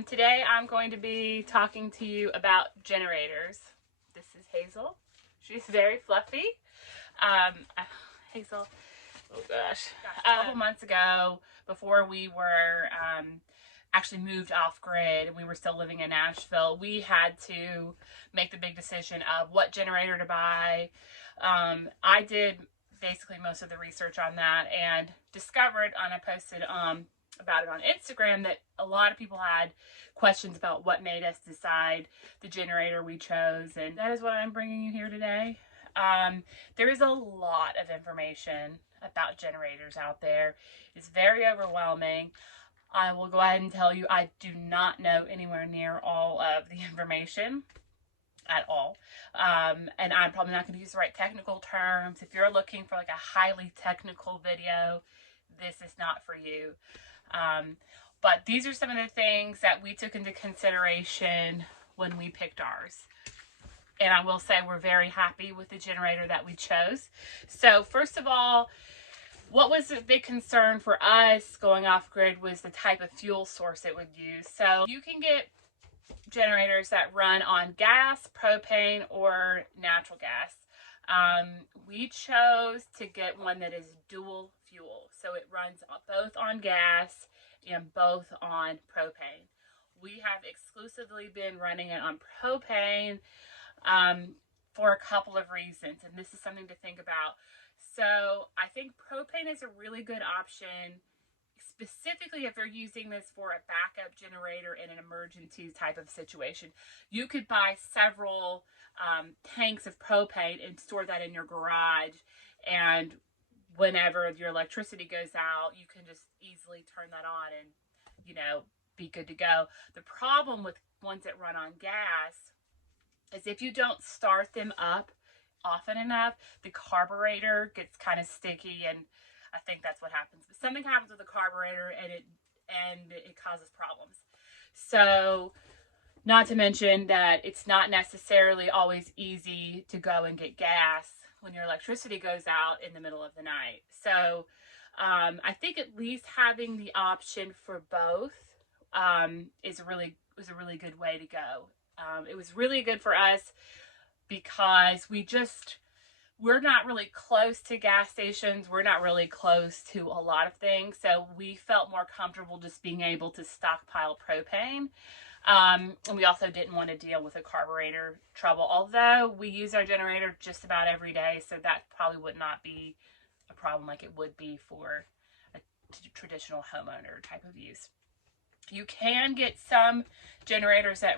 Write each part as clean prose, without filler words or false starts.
Today I'm going to be talking to you about generators. This is Hazel. She's very fluffy. Hazel, oh gosh. A couple months ago, before we were actually moved off grid and we were still living in Nashville, we had to make the big decision of what generator to buy. I did basically most of the research on that and discovered, and I posted about it on Instagram, that a lot of people had questions about what made us decide the generator we chose, and that is what I'm bringing you here today. There is a lot of information about generators out there. It's very overwhelming. I will go ahead and tell you, I do not know anywhere near all of the information at all. And I'm probably not going to use the right technical terms. If you're looking for like a highly technical video, this is not for you. But these are some of the things that we took into consideration when we picked ours. And I will say we're very happy with the generator that we chose. So first of all, what was a big concern for us going off grid was the type of fuel source it would use. So you can get generators that run on gas, propane, or natural gas. We chose to get one that is dual fuel. So it runs both on gas and both on propane. We have exclusively been running it on propane for a couple of reasons, and this is something to think about. So I think propane is a really good option, specifically if you're using this for a backup generator in an emergency type of situation. You could buy several tanks of propane and store that in your garage, and whenever your electricity goes out, you can just easily turn that on and, you know, be good to go. The problem with ones that run on gas is if you don't start them up often enough, the carburetor gets kind of sticky, and I think that's what happens. But something happens with the carburetor and it causes problems. So, not to mention that it's not necessarily always easy to go and get gas when your electricity goes out in the middle of the night. So I think at least having the option for both was a really good way to go. It was really good for us because we're not really close to gas stations. We're not really close to a lot of things. So we felt more comfortable just being able to stockpile propane. And we also didn't want to deal with a carburetor trouble, although we use our generator just about every day. So that probably would not be a problem like it would be for a traditional homeowner type of use. You can get some generators that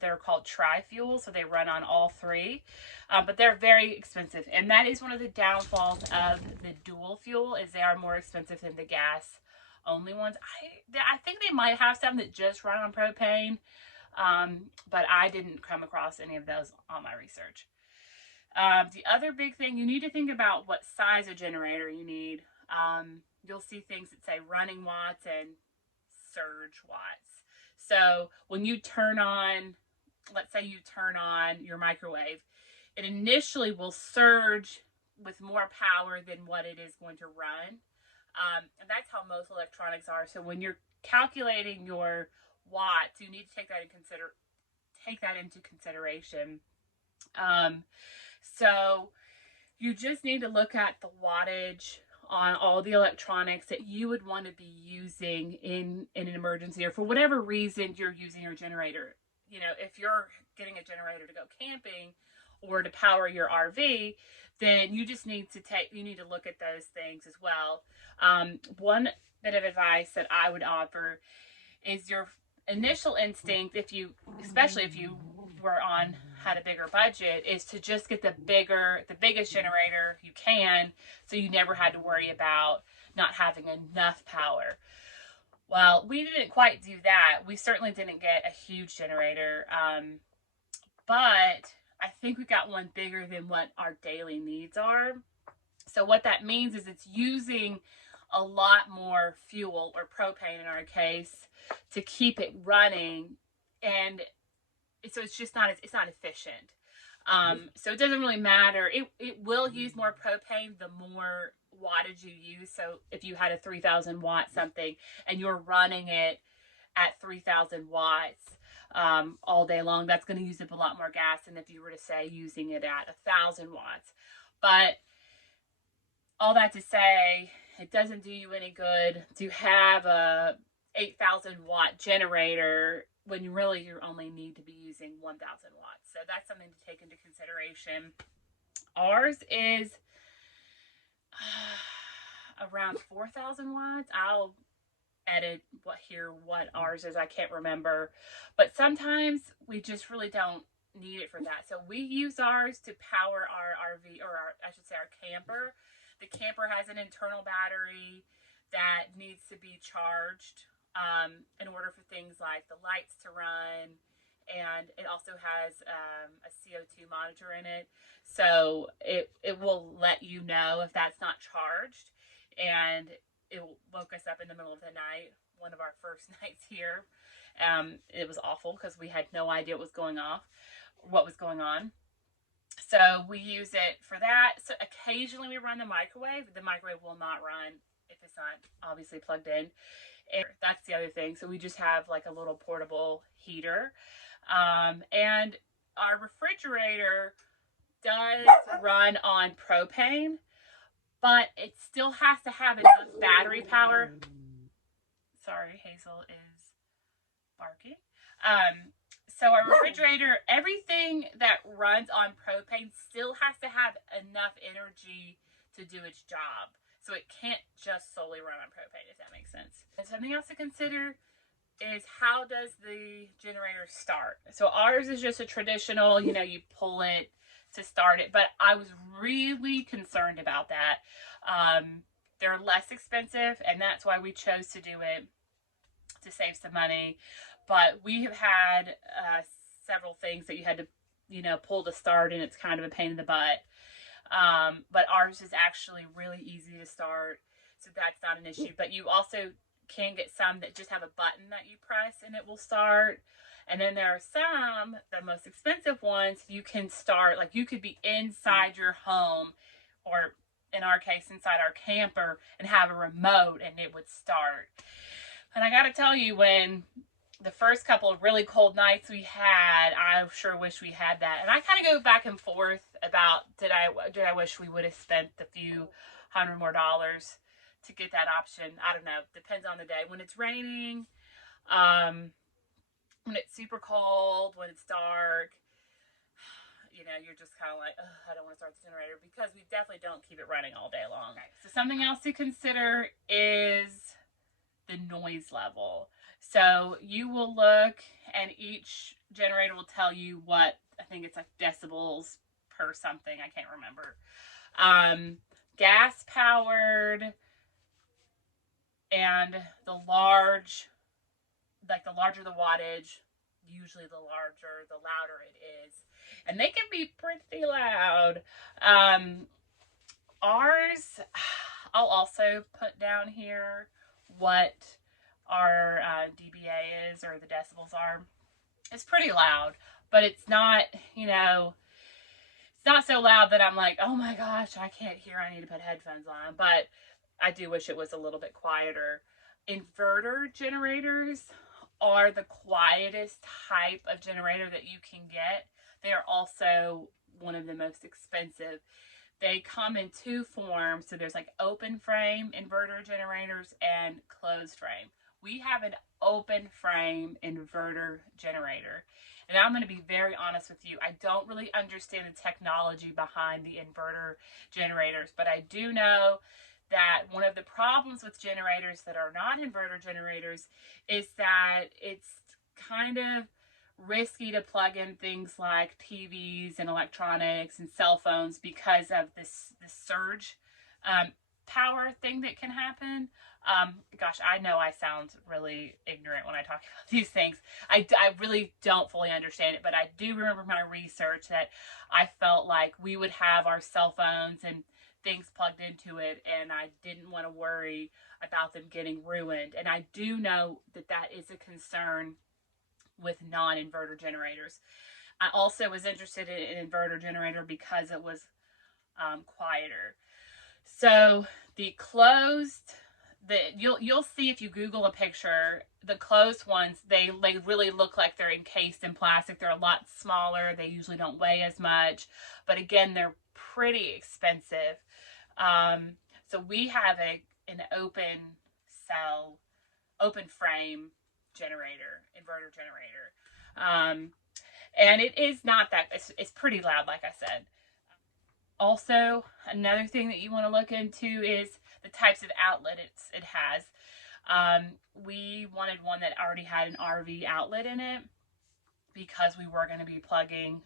they're called tri-fuel, so they run on all three, but they're very expensive. And that is one of the downfalls of the dual fuel, is they are more expensive than the gas only ones. I think they might have some that just run on propane, but I didn't come across any of those on my research. The other big thing, you need to think about what size of generator you need. You'll see things that say running watts and surge watts. So when you turn on, let's say you turn on your microwave, it initially will surge with more power than what it is going to run. And that's how most electronics are. So when you're calculating your watts, you need to take that into consideration. So you just need to look at the wattage on all the electronics that you would want to be using in an emergency, or for whatever reason you're using your generator. You know, if you're getting a generator to go camping or to power your RV, then you just need to look at those things as well. One bit of advice that I would offer is your initial instinct, especially if you had a bigger budget, is to just get the biggest generator you can, so you never had to worry about not having enough power. Well, we didn't quite do that. We certainly didn't get a huge generator, but I think we got one bigger than what our daily needs are. So what that means is it's using a lot more fuel, or propane in our case, to keep it running, and so it's not efficient. So it doesn't really matter. It will use more propane the more wattage you use. So if you had a 3,000 watt something and you're running it at 3,000 watts all day long. That's going to use up a lot more gas than if you were to say using it at 1,000 watts. But all that to say, it doesn't do you any good to have a 8,000 watt generator when you really only need to be using 1,000 watts. So that's something to take into consideration. Ours is around 4,000 watts. I'll edit what ours is. I can't remember, but sometimes we just really don't need it for that. So we use ours to power our RV, or I should say our camper. The camper has an internal battery that needs to be charged in order for things like the lights to run, and it also has a CO2 monitor in it, so it will let you know if that's not charged, and it woke us up in the middle of the night. One of our first nights here, it was awful because we had no idea what was going on. So we use it for that. So occasionally we run the microwave. The microwave will not run if it's not obviously plugged in. And that's the other thing. So we just have like a little portable heater. And our refrigerator does run on propane, but it still has to have enough battery power. Sorry, Hazel is barking. So our refrigerator, everything that runs on propane still has to have enough energy to do its job. So it can't just solely run on propane, if that makes sense. And something else to consider is, how does the generator start? So ours is just a traditional, you pull it to start it, but I was really concerned about that. They're less expensive, and that's why we chose to do it, to save some money. But we have had several things that you had to, pull to start, and it's kind of a pain in the butt. But ours is actually really easy to start, so that's not an issue. But you also can get some that just have a button that you press and it will start. And then there are some, the most expensive ones, you can start, like you could be inside your home, or in our case, inside our camper, and have a remote and it would start. And I gotta tell you, when the first couple of really cold nights we had, I sure wish we had that. And I kind of go back and forth about, did I wish we would have spent a few $100 more to get that option. I don't know. Depends on the day. When it's raining, when it's super cold, when it's dark, you're just kind of like, I don't want to start the generator, because we definitely don't keep it running all day long. Okay. So something else to consider is the noise level. So you will look, and each generator will tell you what, I think it's like decibels per something, I can't remember. Gas powered, and the larger the wattage, usually the louder it is. And they can be pretty loud. Ours, I'll also put down here what our dBA is, or the decibels are. It's pretty loud, but it's not, it's not so loud that I'm like, oh my gosh, I can't hear, I need to put headphones on. But I do wish it was a little bit quieter. Inverter generators are the quietest type of generator that you can get. They are also one of the most expensive. They come in two forms. So there's like open frame inverter generators and closed frame. We have an open frame inverter generator. And I'm going to be very honest with you. I don't really understand the technology behind the inverter generators, but I do know that one of the problems with generators that are not inverter generators is that it's kind of risky to plug in things like TVs and electronics and cell phones, because of this surge power thing that can happen. Gosh, I know I sound really ignorant when I talk about these things. I really don't fully understand it, but I do remember my research that I felt like we would have our cell phones and things plugged into it, and I didn't want to worry about them getting ruined. And I do know that that is a concern with non-inverter generators. I also was interested in an inverter generator because it was quieter. So the closed you'll see if you Google a picture, the closed ones, they really look like they're encased in plastic. They're a lot smaller. They usually don't weigh as much, but again, they're pretty expensive. So we have an open cell, open frame generator, inverter generator. And it is not that, it's pretty loud, like I said. Also, another thing that you want to look into is the types of outlet it has. We wanted one that already had an RV outlet in it because we were going to be plugging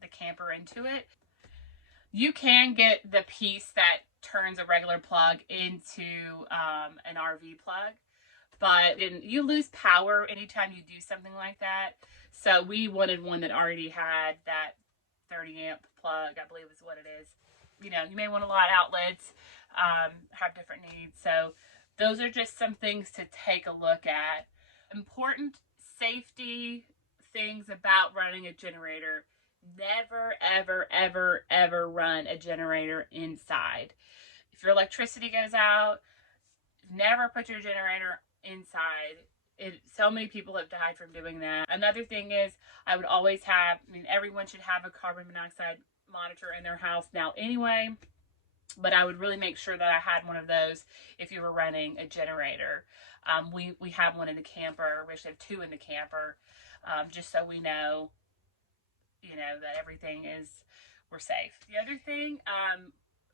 the camper into it. You can get the piece that turns a regular plug into an RV plug, but you lose power anytime you do something like that. So we wanted one that already had that 30 amp plug, I believe is what it is. You know, you may want a lot of outlets, have different needs. So those are just some things to take a look at. Important safety things about running a generator. Never, ever, ever, ever run a generator inside. If your electricity goes out, never put your generator inside. So many people have died from doing that. Another thing is, I would always have, everyone should have a carbon monoxide monitor in their house now anyway, but I would really make sure that I had one of those if you were running a generator. We have one in the camper. We actually have two in the camper, just so we know, that everything we're safe. The other thing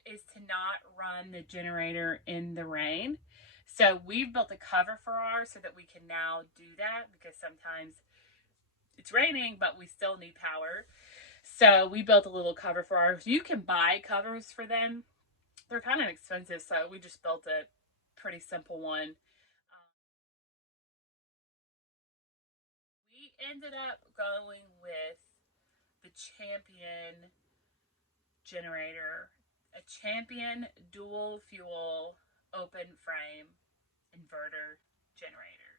is to not run the generator in the rain. So we've built a cover for ours so that we can now do that, because sometimes it's raining, but we still need power. So we built a little cover for ours. You can buy covers for them. They're kind of expensive, so we just built a pretty simple one. We ended up going with the Champion generator, a Champion dual fuel open frame inverter generator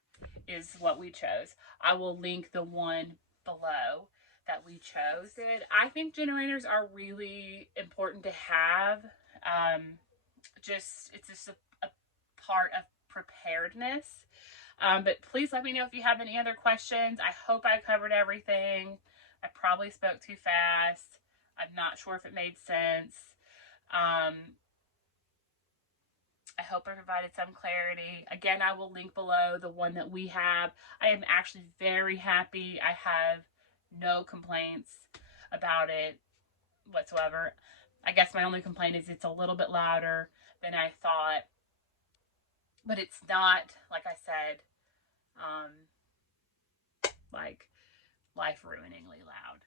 is what we chose. I will link the one below that we chose. I think generators are really important to have. It's just a part of preparedness. But please let me know if you have any other questions. I hope I covered everything. I probably spoke too fast. I'm not sure if it made sense. I hope I provided some clarity. Again, I will link below the one that we have. I am actually very happy. I have no complaints about it whatsoever. I guess my only complaint is it's a little bit louder than I thought, but it's not, like I said, like life-ruiningly loud.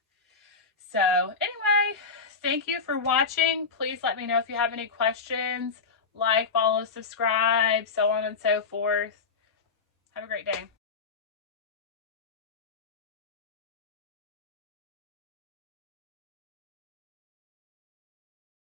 So anyway, thank you for watching. Please let me know if you have any questions. Like, follow, subscribe, so on and so forth. Have a great day.